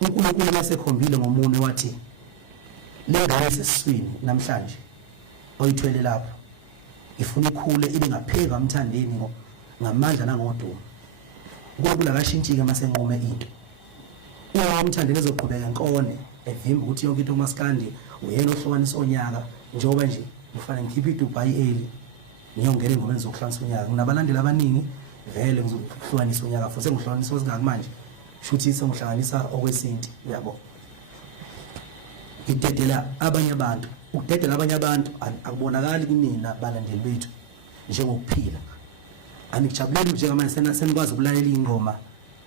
uNkulunkulu masekhombile ngomunye wathi lengane sesiswini namhlanje oyithwele lapho ifuna ikhule ibe ngaphezulu amthandeni ngamandla nangodumo ukubula kashintshike masenqome into uma umthandeni ezoqhubeka enkone evimba ukuthi yonke into uMaskandi uyena ohlukanisa onyaka njengoba nje kufanele ngikhiphe iDubai early ngiyongena engomeni zokuhlanganisa unyaka nginabalandeli abaningi vele ngizohlukanisa unyaka futhi ngihlukanisa osingaka manje shuthi sengihlanganisa okwesinti uyabo idedela abanye abantu ukudedela abanye abantu akubonakali kunina balandeli bethu njengokuphila anikujabuleli njengamanje senikwazi ukulalela ingoma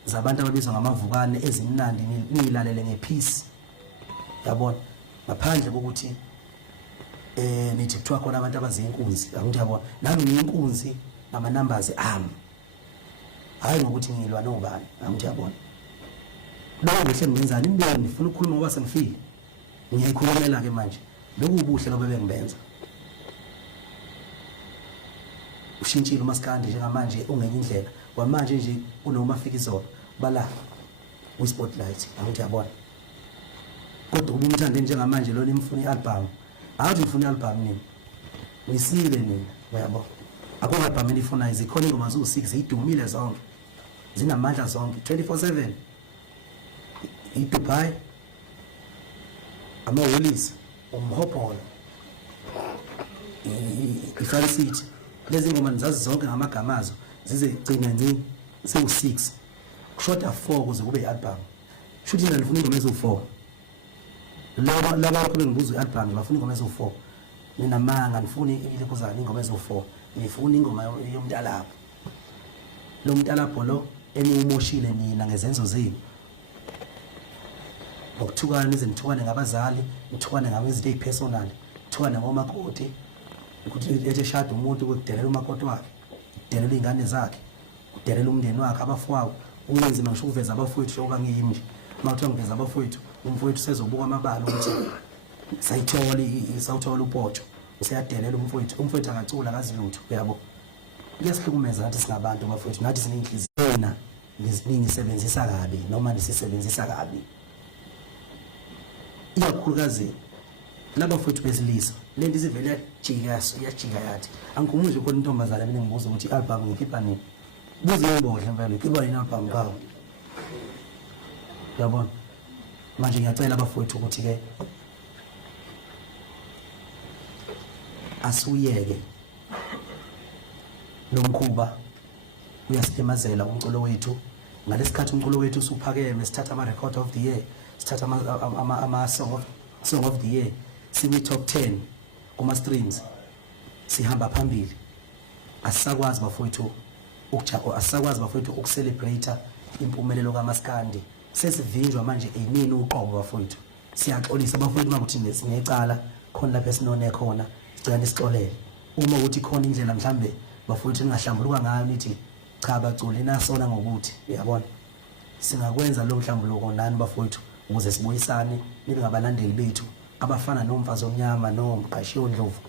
zabantu ababizwa ngamavukane ezimnandi niyilalele ngepeace yabona ngaphandle kokuthi nithi kuthiwa khona abantu abazinkunzi angithi yabona nami ngiyinkunzi ama numbers ami hayi ngokuthi ngilwa nobani angithi yabona lokho kuhle ngenzani imboni ngifuna ukukhuluma ngoba sengifile ngiyayikhulumela ke manje lokubuhle lobe bengibenza ushintshile uMaskandi njengamanje ungenye indlela kwamanje nje unoma fikizolo bala uSpotlight angithi yabona kodwa ubumthande njengamanje lo nimfuna ialbum athi ngifuna ialbum nini ngisile nina uyabo akho album enifuna izikhona ingoma zo6 idumile zonke zinamandla zonke 24/7 iDubai ama-Woolies umhophola iFarm City lezi ngoma nizazi zonke ngamagama azo zize gcina nje sewu6 kushoda 4 kuze kube ialbum shuthi mina ngifuna ingoma ezo4 laba khona ngibuza ialbum bafuna ingoma ezo4 mina manga ngifuna ilekuzana ingoma ezo4 ngifuna ingoma yomntalapho lo mntalapho lo eniumoshile nina ngezenzo zenu ukuthukana izinthukane ngabazali uthukane ngabezinto ezipersonal uthukane ngomakoti ukuthi ethe shada umuntu ukudelela umakoti wakhe udelela izingane zakhe udelela umndeni wakhe abafowabo unzima ngisho ukuveza abafowethu njengoba ngiyimi nje mawuthi ngiveza abafowethu umfowethu sezobuka amabala ukuthi sayithola uPotsho useyadelela umfowethu angacula akazi lutho uyabo kuyasihlukumeza nathi singabantu abafowethu nathi sinenhliziyo na nisebenzisa kabi noma nisisebenzisa kabi iyakhulukazi laba mfowethu besilisa lento izivele yajika yathi angikhumuje khona intombazana mina ngibuza ukuthi ialbum ngikhipha nini buze ngibodle mfana ngikhipha yini album kawo yabona manje ngiyacela abafowethu ukuthi ke asuyeke lo mkhuba uyasiphemazela umculo wethu ngalesikhathi umculo wethu usuphakeme sithatha ama record of the year sithatha ama song of the year sibe top 10 kuma streams sihamba phambili asisakwazi bafowethu asisakwazi bafowethu ukucelebrate impumelelo kaMaskandi sesivinjwa manje enini uqobo bafowethu siyaxolisa bafowethu makuthi sinecala khona lapha esinone khona sicela nisixolele uma ukuthi khona indlela mhlambe bafowethu ningahlambuluka ngayo nithi cha baculi nasona ngokuthi uyabona singakwenza lo mhlambuluko nani bafowethu ukuze sibuyisane nibe ngabalandeli bethu abafana nomfazi omnyama nomqashiyo Ndlovu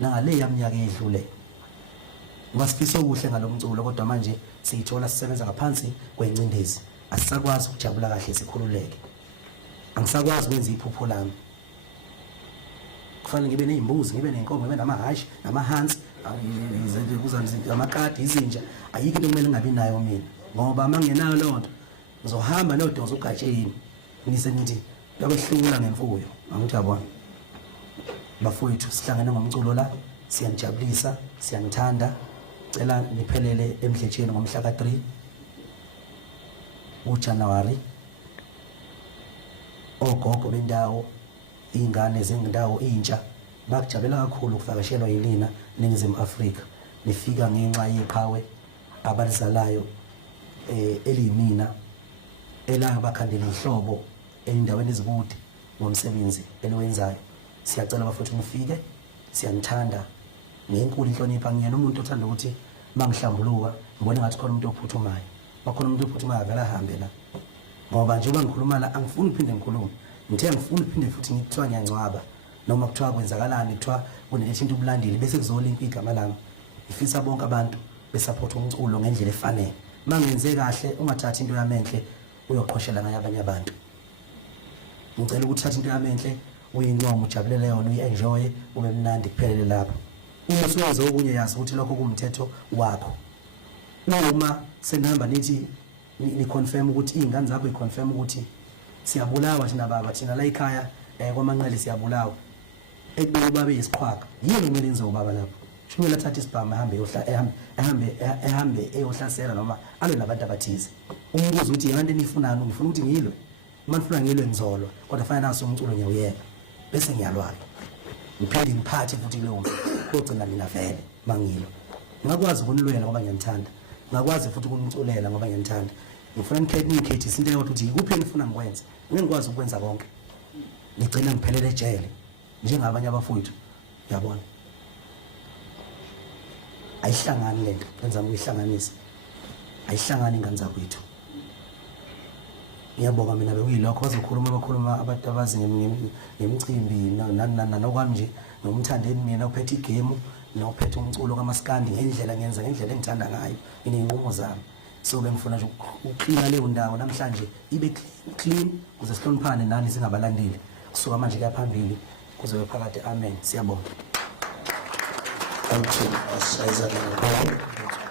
nangale yaminyaka edlule ngasifisa ukuhle ngalomculo kodwa manje siyithola sisebenza ngaphansi kwencindezi asisakwazi ukujabula kahle sikhululeke angisakwazi ukwenza iphupho lami kufanele ngibe nezimbuzi ngibe nenkomo ngibe namahashi namahansi amakati izinja ayikho into kumele ngabi nayo mina ngoba mangenayo lonto ngizohamba nodonsa ugatsheni ngise ngithi yabehlula ngemfuyo angithi yabona bafowethu sihlangene ngomculo la siyanijabulisa siyanithanda cela niphelele emdletsheni ngomhla ka3 uJanuary ogogo bendawo ingane zendawo intsha bakujabulela kakhulu ukuvakashelwa yilina eNingizimu Afrika nifika ngenxa yeqhawe abalizalayo eliyimina ela bakhandela ihlobo endaweni ezikude ngomsebenzi eniwenzayo siyacela bafowethu nifike siyanithanda ngenkulu inhlonipho ngiyena umuntu othanda ukuthi mangihlambuluka ngibone ngathi khona umuntu ophuthumayo bakhona umuntu ophuthumayo vela ahambe la ngoba njengoba ngikhuluma la angifuni ukuphinde ngikhulume ngithe ngifuna ukuphinde futhi ngithiwa ngiyangcwaba noma kuthiwa kwenzakalani kuthiwa kunelethe into ubulandeli bese kuzolimpa igama lami ifisa bonke abantu besupport umculo ngendlela efanele mangenze kahle ungathathi into yami enhle uyoqhoshela ngabanye abantu ngicela ukuthi uthathe into yami enhle uyincoma ujabulele yona uyi-enjoye ube mnandi kuphelele lapho. Uma usuwenze okunye yazi ukuthi lokho kuwumthetho wakho. Uma senihamba nithi ni-confirm ukuthi iy'ngane zakho i-confirm ukuthi siyabulawa thina baba thina la ekhaya kwaManqele siyabulawa ekubeni babe yisiqhwaga yini kumele enze ubaba lapho. Shumele athathe isibhamu ehambe eyohlasela noma alwe nabantu abathize. Umbuzo ukuthi yonke nifunani ngifuna ukuthi ngilwe. Uma nifuna ngilwe ngizolwa kodwa fanele naso umculo ngiyawuyeka bese ngiyalwala. Ngiphinde ngiphathe futhi kuleyo muntu kogcina mina vele mangilo. Ngakwazi ukunilwela ngoba ngiyamthanda. Ngakwazi futhi ukunithulela ngoba ngiyamthanda. Ngifuna ngikhethe isinto eyodwa ukuthi ikuphi enifuna ngikwenze. Ngingikwazi ukwenza konke. Ngigcina ngiphelele ejele njengabanye abafowethu. Uyabona? Ayihlangani lento ngenzama ukuyihlanganisa. Ayihlangani ingane zakwethu. Ngiyabonga mina bekuyilokho bazokhuluma abantu abazi ngemicimbi nokwami nje nomthandeni mina uphethe igame nophethe umculo kaMaskandi ngendlela ngenza ngendlela engithanda ngayo ineyinqumo zami. So bengifuna nje ukuclean leyo ndawo namhlanje ibe clean ukuze sihloniphane nani singabalandeli kusuka manje kuya phambili kuze phakade. Amen. Siyabonga. Thank you.